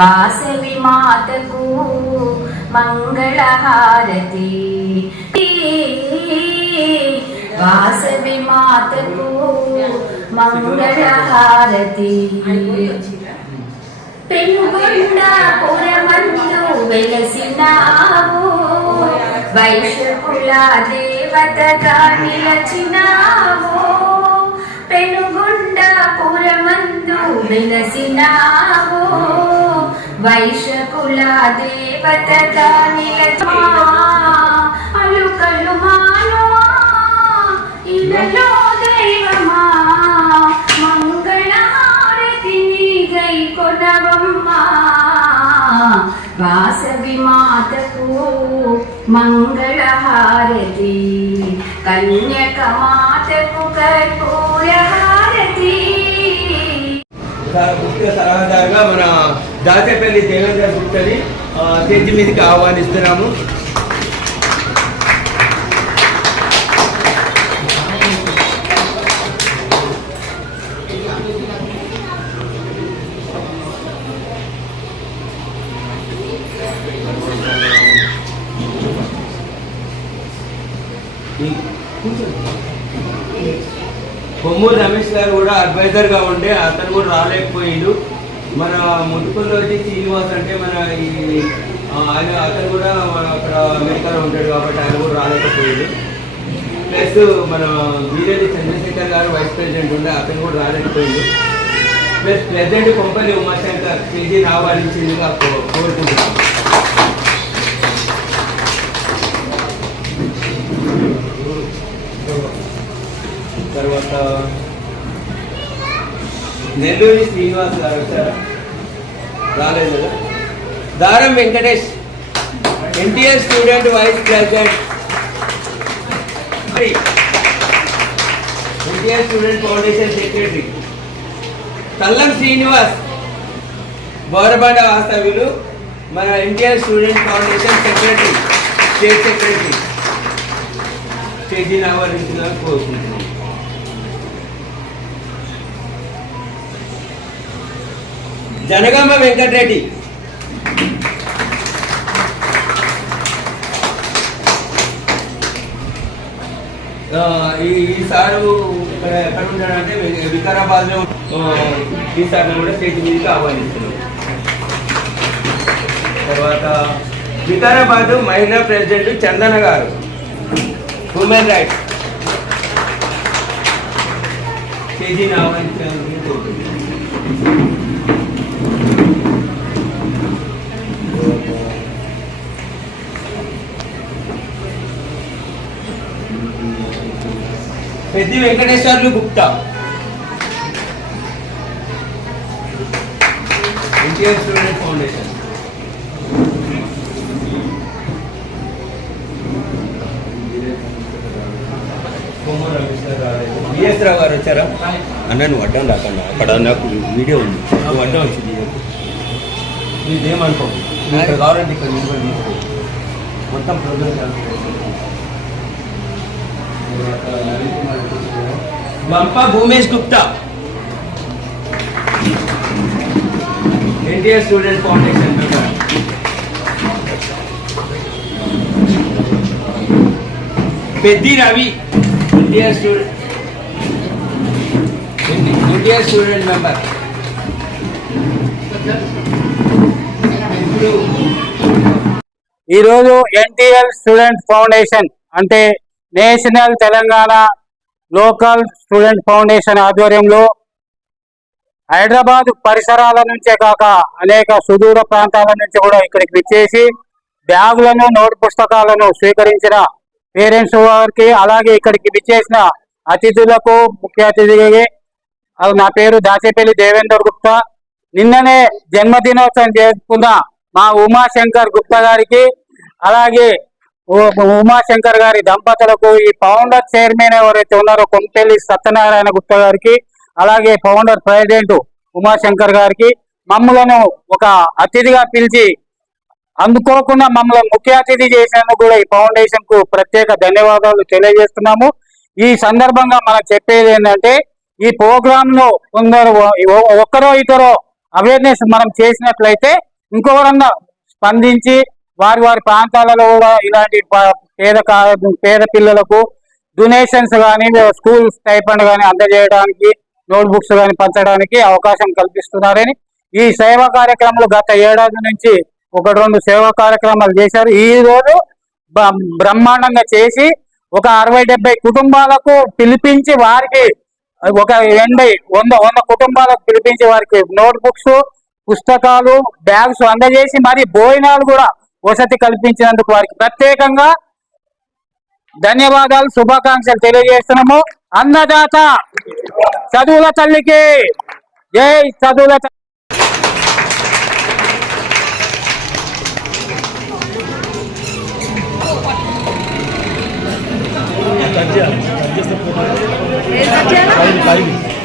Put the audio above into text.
వాసవి మాతకు మంగళహారతి. వాసవి మాతకు మంగళహారతి. పెనుగొండ పురమందు వెలసినావు. వైశకుల దేవతగా నిలచినావు పెనుగొండ పురమందు వెలసినావు. వైశకుల దేవతగా నిలచా అలుకలు మానువా? ఇలలో దైవమా? మంగళహారతి గై కొనవమ్మా. వాసవి మాతకు మంగళహారతి కన్యక మాతకు కర్పూరహారతి. ముఖ్య సలహాదారుగా మన దాచేపల్లి దేవేంద్ర గుప్తని స్టేజ్ మీదకి ఆహ్వానిస్తున్నాము. కొమ్మూరు రమేష్ గారు కూడా అడ్వైజర్గా ఉండే అతను కూడా రాలేకపోయిండు. మన ముట్టుకుల్లో వచ్చి శ్రీనివాస్ అంటే మన ఈ ఆయన అతను కూడా మన అక్కడ అమెరికాలో ఉంటాడు కాబట్టి ఆయన కూడా రాలేకపోయాడు. ప్లస్ మన వీరెడ్డి చంద్రశేఖర్ గారు వైస్ ప్రెసిడెంట్ ఉండే అతను కూడా రాలేకపోయింది ప్లస్ ప్రెసిడెంట్ కొంపల్లి ఉమాశంకర్ కేజీ రావాల్సిందిగా కో- కోరుకుంటున్నాం. తర్వాత నెల్లూరి శ్రీనివాస్ గారు వచ్చారా? రాలేదు కదా? Daram Venkatesh NTR student vice president. NTR student foundation secretary. Tallam Srinivas Borabanda వాస్తవ్యులు మన NTR student foundation secretary state secretary. స్టేజీని ఆవరించాలని కోరుకుంటున్నాం జనగామ వెంకటరెడ్డి. ఈసారి ఈ ఈ సారు ఇక్కడ ఎక్కడ ఉంటాడంటే వి- వికారాబాద్లో ఈసారి ఈ కూడా స్టేజ్ మీదకి ఆహ్వానిస్తున్నాం తర్వాత వికారాబాద్ మహిళా president Chandana garu. Human rights. స్టేజీని ఆహ్వానించాలని కోరుకుంటున్నాం పెద్ద Venkateswarlu Gupta. NTR student foundation. BS రావు గారు వచ్చారా అన్న నువ్వు అడ్డం రాకన్నా అక్కడ నాకు వీడియో ఉంది నువ్వు అడ్డం వచ్చింది ఇదేమనుకో నువ్వు ఇక్కడ కావాలంటే ఇక్కడ నిలబడి తీసుకో. మొత్తం programme వంప Bhumesh Gupta NTR student foundation member Peddi Ravi NTR student NTR student member ఈరోజు ఎన్టీఎల్ స్టూడెంట్ ఫౌండేషన్ అంటే national Telangana local student foundation ఆధ్వర్యంలో హైదరాబాద్ పరిసరాల నుంచే కాక అనేక సుదూర ప్రాంతాల నుంచి కూడా ఇక్కడికి విచ్చేసి బ్యాగులను నోట్ పుస్తకాలను స్వీకరించిన పేరెంట్స్ వారికి అలాగే ఇక్కడికి విచ్చేసిన అతిథులకు ముఖ్య అతిథికి అది నా పేరు దాచేపల్లి దేవేందర్ గుప్తా. నిన్ననే జన్మదినోత్సవం చేసుకున్న మా ఉమాశంకర్ గుప్తా గారికి అలాగే ఉమాశంకర్ గారి దంపతులకు ఈ ఫౌండర్ చైర్మన్ ఎవరైతే ఉన్నారో కొంపెల్లి సత్యనారాయణ గుప్తా గారికి అలాగే ఫౌండర్ ప్రెసిడెంట్ ఉమాశంకర్ గారికి మమ్మలను ఒక అతిథిగా పిలిచి అందుకోకుండా మమ్మల్ని ముఖ్య అతిథి చేసినందుకు కూడా ఈ ఫౌండేషన్కు ప్రత్యేక ధన్యవాదాలు తెలియజేస్తున్నాము. ఈ సందర్భంగా మనం చెప్పేది ఏంటంటే ఈ ప్రోగ్రామ్లో కొందరు ఒ- ఒక్కరో ఇద్దరో అవేర్నెస్ మనం చేసినట్లయితే ఇంకొకరన్నా స్పందించి వారి వారి ప్రాంతాలలో కూడా ఇలాంటి పేద కా- పేద పిల్లలకు డొనేషన్స్ కానీ స్కూల్ స్టైఫండ్ కానీ అందజేయడానికి నోట్బుక్స్ కానీ పంచడానికి అవకాశం కల్పిస్తున్నారని ఈ సేవా కార్యక్రమాలు గత ఏడాది నుంచి ఒకటి రెండు సేవా కార్యక్రమాలు చేశారు. ఈ రోజు బ్రహ్మాండంగా చేసి ఒక అరవై డెబ్బై కుటుంబాలకు పిలిపించి వారికి ఒక ఎనభై వంద వంద కుటుంబాలకు పిలిపించే వారికి నోట్ బుక్స్ పుస్తకాలు బ్యాగ్స్ అందజేసి మరి భోజనాలు కూడా వసతి కల్పించినందుకు వారికి ప్రత్యేకంగా ధన్యవాదాలు శుభాకాంక్షలు తెలియజేస్తున్నాము. అన్నదాత చదువుల తల్లికి జై చదువుల tá aí.